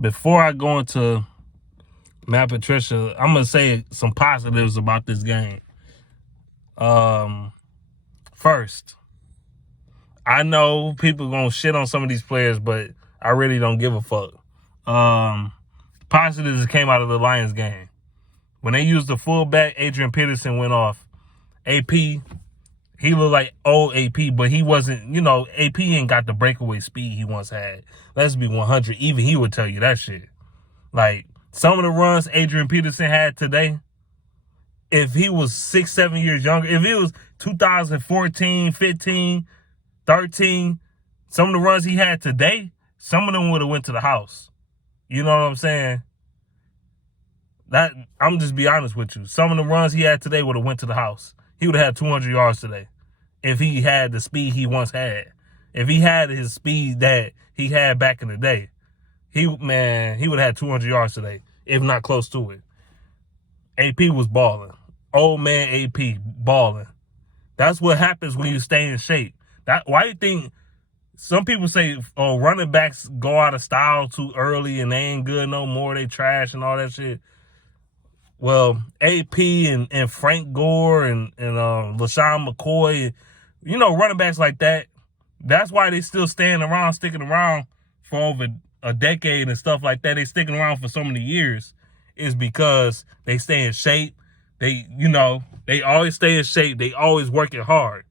before I go into Matt Patricia, I'm gonna say some positives about this game. First, I know people gonna shit on some of these players, but I really don't give a fuck. Positives that came out of the Lions game. When they used the fullback, Adrian Peterson went off. AP, he looked like old AP, but he wasn't, AP ain't got the breakaway speed he once had. Let's be 100. Even he would tell you that shit. Like, some of the runs Adrian Peterson had today, if he was 6, 7 years younger, if it was 2014, 15, 13, some of the runs he had today, some of them would have went to the house. You know what I'm saying? I'm just be honest with you. Some of the runs he had today would have went to the house. He would have had 200 yards today if he had the speed he once had. If he had his speed that he had back in the day, he would have had 200 yards today, if not close to it. AP was balling. Old man AP balling. That's what happens when you stay in shape. Why do you think some people say, oh, running backs go out of style too early and they ain't good no more, they trash and all that shit? Well, AP and Frank Gore and LaShawn McCoy, running backs like that, that's why they still sticking around for over a decade and stuff like that. They sticking around for so many years is because they stay in shape. They always stay in shape. They always working hard.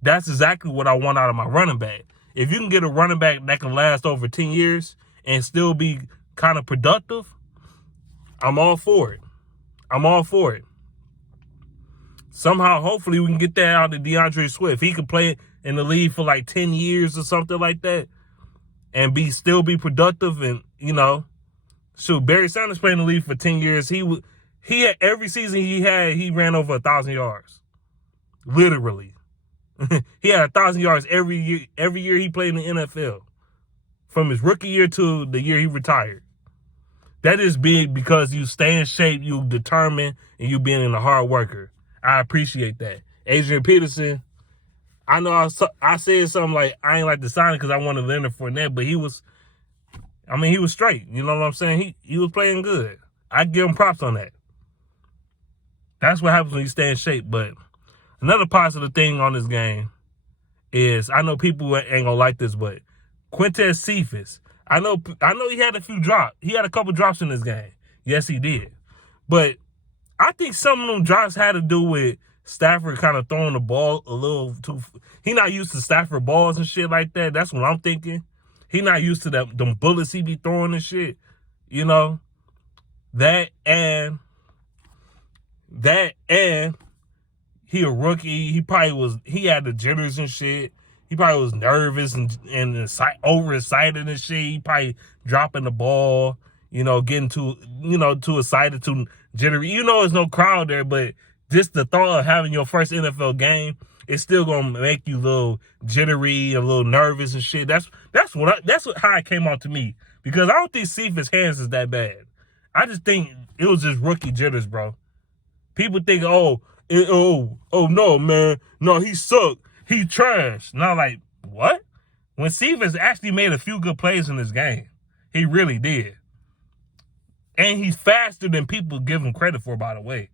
That's exactly what I want out of my running back. If you can get a running back that can last over 10 years and still be kind of productive, I'm all for it. Somehow, hopefully, we can get that out of DeAndre Swift. He could play in the league for like 10 years or something like that and still be productive. And, Barry Sanders played in the league for 10 years. He had every season he ran over 1,000 yards. Literally. He had 1,000 yards every year he played in the NFL. From his rookie year to the year he retired. That is big because you stay in shape, you determined, and you being a hard worker. I appreciate that. Adrian Peterson, I know I said something like, I ain't like to sign it because I wanted Leonard Fournette, but he was straight. You know what I'm saying? He was playing good. I give him props on that. That's what happens when you stay in shape. But another positive thing on this game is, I know people ain't gonna like this, but Quintez Cephas, I know he had a few drops. He had a couple drops in this game. Yes, he did. But I think some of them drops had to do with Stafford kind of throwing the ball a little too. He not used to Stafford balls and shit like that. That's what I'm thinking. He not used to them bullets he be throwing and shit. That and he a rookie. He had the jitters and shit. He probably was nervous and overexcited and shit. He probably dropping the ball, getting too excited, too jittery. There's no crowd there, but just the thought of having your first NFL game, it's still gonna make you a little jittery, a little nervous and shit. That's how it came out to me, because I don't think Cephas' hands is that bad. I just think it was just rookie jitters, bro. People think, oh no, man, no, he sucked. He trash. Now, like, what? When Cephas actually made a few good plays in this game. He really did. And he's faster than people give him credit for, by the way.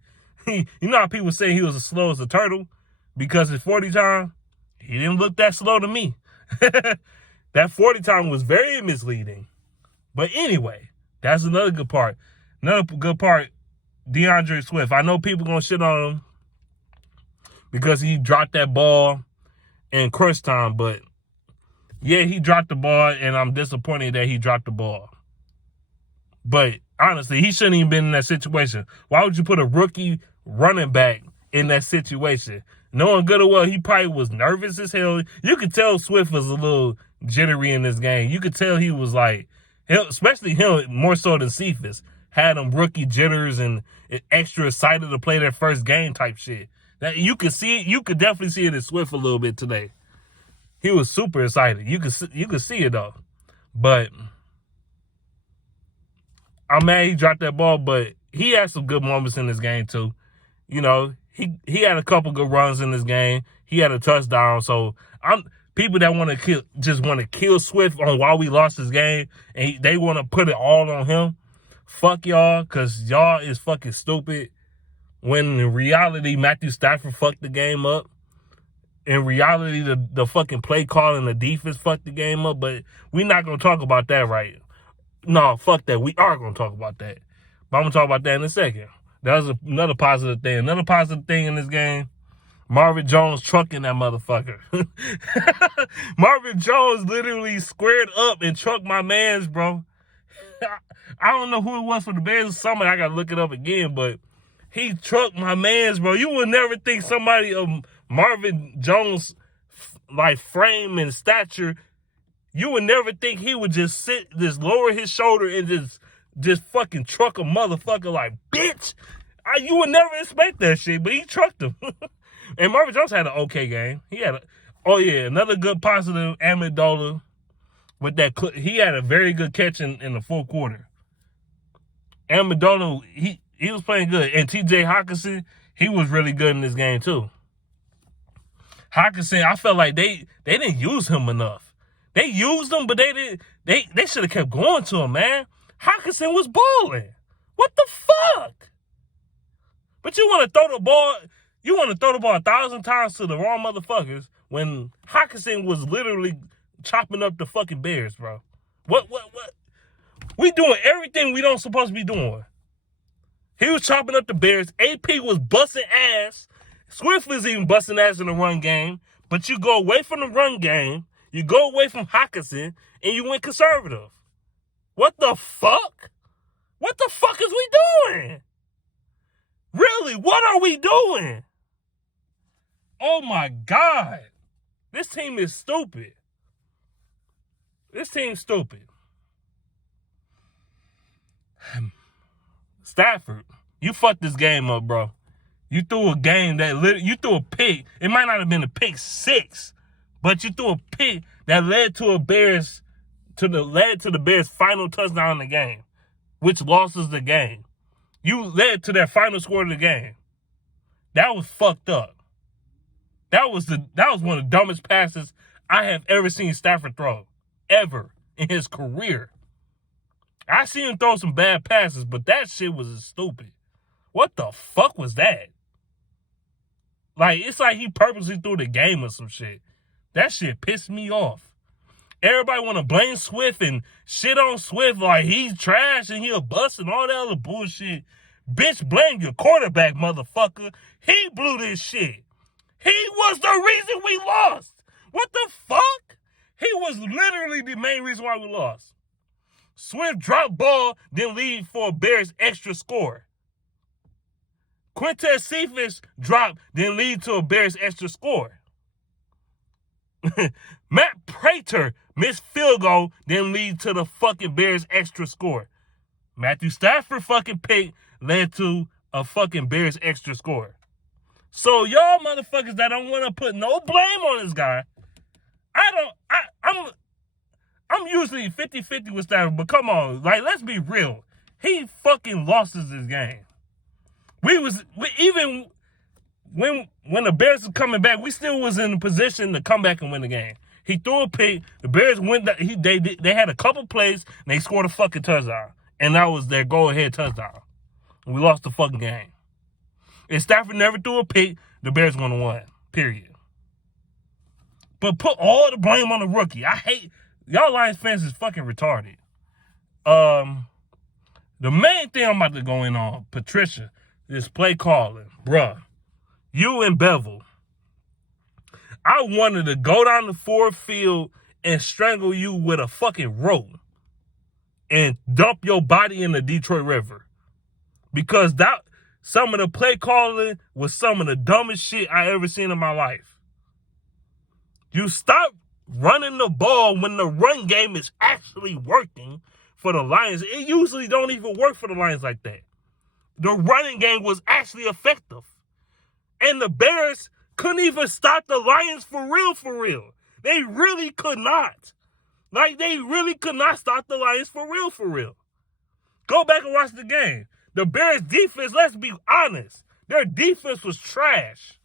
You know how people say he was as slow as a turtle? Because his 40 time, he didn't look that slow to me. That 40 time was very misleading. But anyway, that's another good part. Another good part, DeAndre Swift. I know people going to shit on him because he dropped that ball in crunch time, but yeah, he dropped the ball, and I'm disappointed that he dropped the ball. But honestly, he shouldn't even been in that situation. Why would you put a rookie running back in that situation? Knowing good or well, he probably was nervous as hell. You could tell Swift was a little jittery in this game. You could tell he was like, especially him more so than Cephas, had them rookie jitters and extra excited to play their first game type shit. That you could see it. You could definitely see it in Swift a little bit today. He was super excited. You could see it though. But I'm mad he dropped that ball. But he had some good moments in this game too. He had a couple good runs in this game. He had a touchdown. So people that want to just want to kill Swift on why we lost this game, and they want to put it all on him. Fuck y'all, because y'all is fucking stupid. When in reality, Matthew Stafford fucked the game up. In reality, the fucking play call and the defense fucked the game up. But we're not going to talk about that right. No, fuck that. We are going to talk about that. But I'm going to talk about that in a second. That was another positive thing. Another positive thing in this game, Marvin Jones trucking that motherfucker. Marvin Jones literally squared up and trucked my mans, bro. I don't know who it was for the Bears or somebody. I got to look it up again, but he trucked my mans, bro. You would never think somebody of Marvin Jones, like, frame and stature, you would never think he would just lower his shoulder and just fucking truck a motherfucker like, bitch. You would never expect that shit, but he trucked him. And Marvin Jones had an okay game. He had another good positive, Amendola, with that. He had a very good catch in the fourth quarter. Amendola, he was playing good. And T.J. Hockenson, he was really good in this game too. Hockenson, I felt like they didn't use him enough. They used him, but they didn't. They should have kept going to him, man. Hockenson was balling. What the fuck? But you want to throw the ball 1,000 times to the wrong motherfuckers when Hockenson was literally chopping up the fucking Bears, bro. What? We doing everything we don't supposed to be doing. He was chopping up the Bears. AP was busting ass. Swift was even busting ass in the run game. But you go away from the run game, you go away from Hockenson, and you went conservative. What the fuck? What the fuck is we doing? Really, what are we doing? Oh my God. This team is stupid. This team's stupid. Stafford, you fucked this game up, bro. You threw a game you threw a pick. It might not have been a pick six, but you threw a pick that led to the Bears' final touchdown in the game, which losses the game. You led to that final score of the game. That was fucked up. That was one of the dumbest passes I have ever seen Stafford throw, ever in his career. I seen him throw some bad passes, but that shit was stupid. What the fuck was that? Like, it's like he purposely threw the game or some shit. That shit pissed me off. Everybody want to blame Swift and shit on Swift like he's trash and he a bust and all that other bullshit. Bitch, blame your quarterback, motherfucker. He blew this shit. He was the reason we lost. What the fuck? He was literally the main reason why we lost. Swift dropped ball, then lead for a Bears extra score. Quintez Cephas dropped, then lead to a Bears extra score. Matt Prater missed field goal, then lead to the fucking Bears extra score. Matthew Stafford fucking pick led to a fucking Bears extra score. So y'all motherfuckers that don't want to put no blame on this guy, I'm usually 50-50 with Stafford, but come on, like, let's be real. He fucking lost us this game. Even when the Bears was coming back, we still was in a position to come back and win the game. He threw a pick. The Bears went. They had a couple plays, and they scored a fucking touchdown. And that was their go-ahead touchdown. And we lost the fucking game. If Stafford never threw a pick, the Bears would have won. Period. But put all the blame on the rookie. I hate... Y'all Lions fans is fucking retarded. The main thing I'm about to go in on, Patricia, is play calling. Bruh, you and Bevel. I wanted to go down the Ford Field and strangle you with a fucking rope and dump your body in the Detroit River. Because some of the play calling was some of the dumbest shit I ever seen in my life. You stop running the ball when the run game is actually working for the Lions. It usually don't even work for the Lions like that. The running game was actually effective. And the Bears couldn't even stop the Lions for real. They really could not. Like, they really could not stop the Lions for real. Go back and watch the game. The Bears' defense, let's be honest, their defense was trash.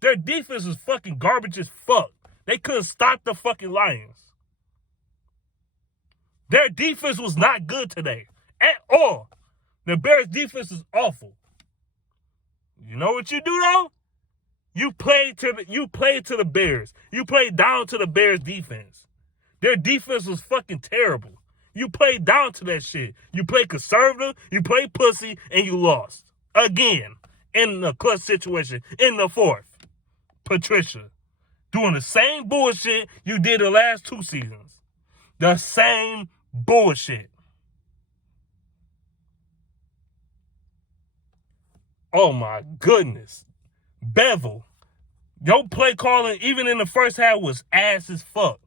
Their defense was fucking garbage as fuck. They couldn't stop the fucking Lions. Their defense was not good today at all. The Bears' defense is awful. You know what you do though? You play to the Bears. You played down to the Bears' defense. Their defense was fucking terrible. You played down to that shit. You played conservative, you played pussy, and you lost. Again, in the clutch situation, in the fourth. Patricia, doing the same bullshit you did the last 2 seasons. The same bullshit. Oh my goodness. Bevel, your play calling, even in the first half, was ass as fuck.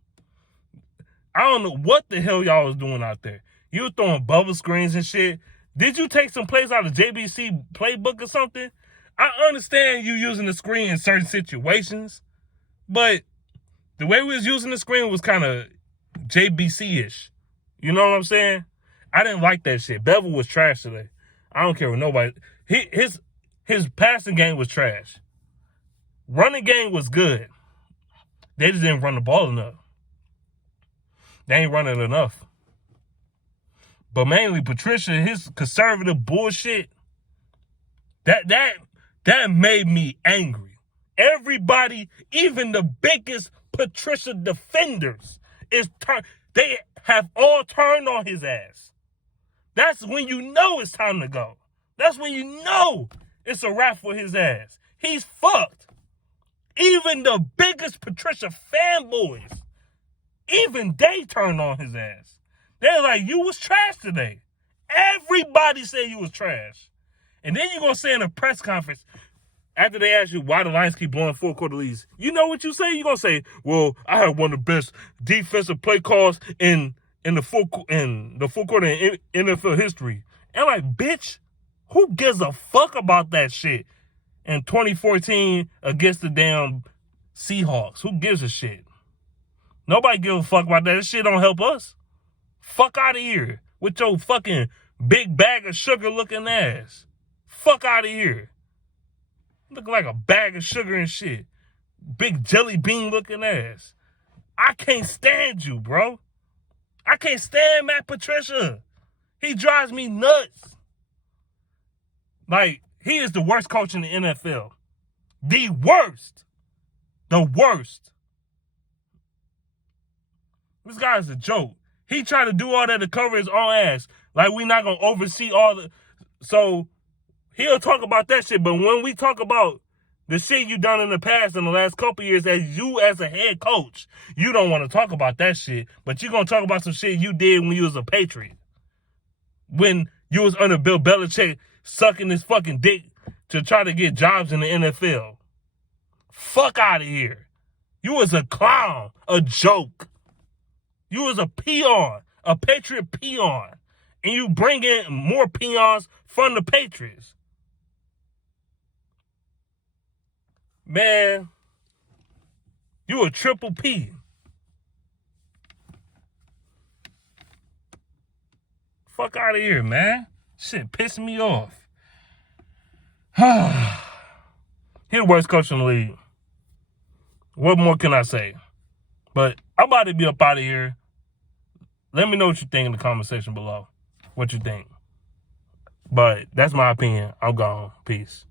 I don't know what the hell y'all was doing out there. You were throwing bubble screens and shit. Did you take some plays out of JBC playbook or something? I understand you using the screen in certain situations, but the way we was using the screen was kind of JBC-ish. You know what I'm saying? I didn't like that shit. Bevel was trash today. I don't care what nobody. His passing game was trash. Running game was good. They just didn't run the ball enough. They ain't running enough. But mainly Patricia, his conservative bullshit, that made me angry. Everybody, even the biggest Patricia defenders, they have all turned on his ass. That's when you know it's time to go. That's when you know it's a wrap for his ass. He's fucked. Even the biggest Patricia fanboys, even they turned on his ass. They're like, you was trash today. Everybody said you was trash. And then you're going to say in a press conference, after they ask you why the Lions keep blowing 4-quarter leads, you know what you say? You're going to say, well, I had one of the best defensive play calls in the full quarter in NFL history. And I'm like, bitch, who gives a fuck about that shit? In 2014 against the damn Seahawks. Who gives a shit? Nobody gives a fuck about that. This shit don't help us. Fuck out of here with your fucking big bag of sugar looking ass. Fuck out of here. Looking like a bag of sugar and shit. Big jelly bean looking ass. I can't stand you, bro. I can't stand Matt Patricia. He drives me nuts. Like, he is the worst coach in the NFL. The worst. The worst. This guy is a joke. He tried to do all that to cover his own ass. Like, we not going to oversee all the... So, he'll talk about that shit. But when we talk about the shit you done in the past in the last couple years as you as a head coach, you don't want to talk about that shit. But you're going to talk about some shit you did when you was a Patriot. When you was under Bill Belichick sucking his fucking dick to try to get jobs in the NFL. Fuck out of here. You was a clown, a joke. You was a peon, a Patriot peon. And you bring in more peons from the Patriots. Man, you a triple P. Fuck out of here, man. Shit pissing me off. He the worst coach in the league. What more can I say? But I'm about to be up out of here. Let me know what you think in the comment section below. What you think. But that's my opinion. I'm gone. Peace.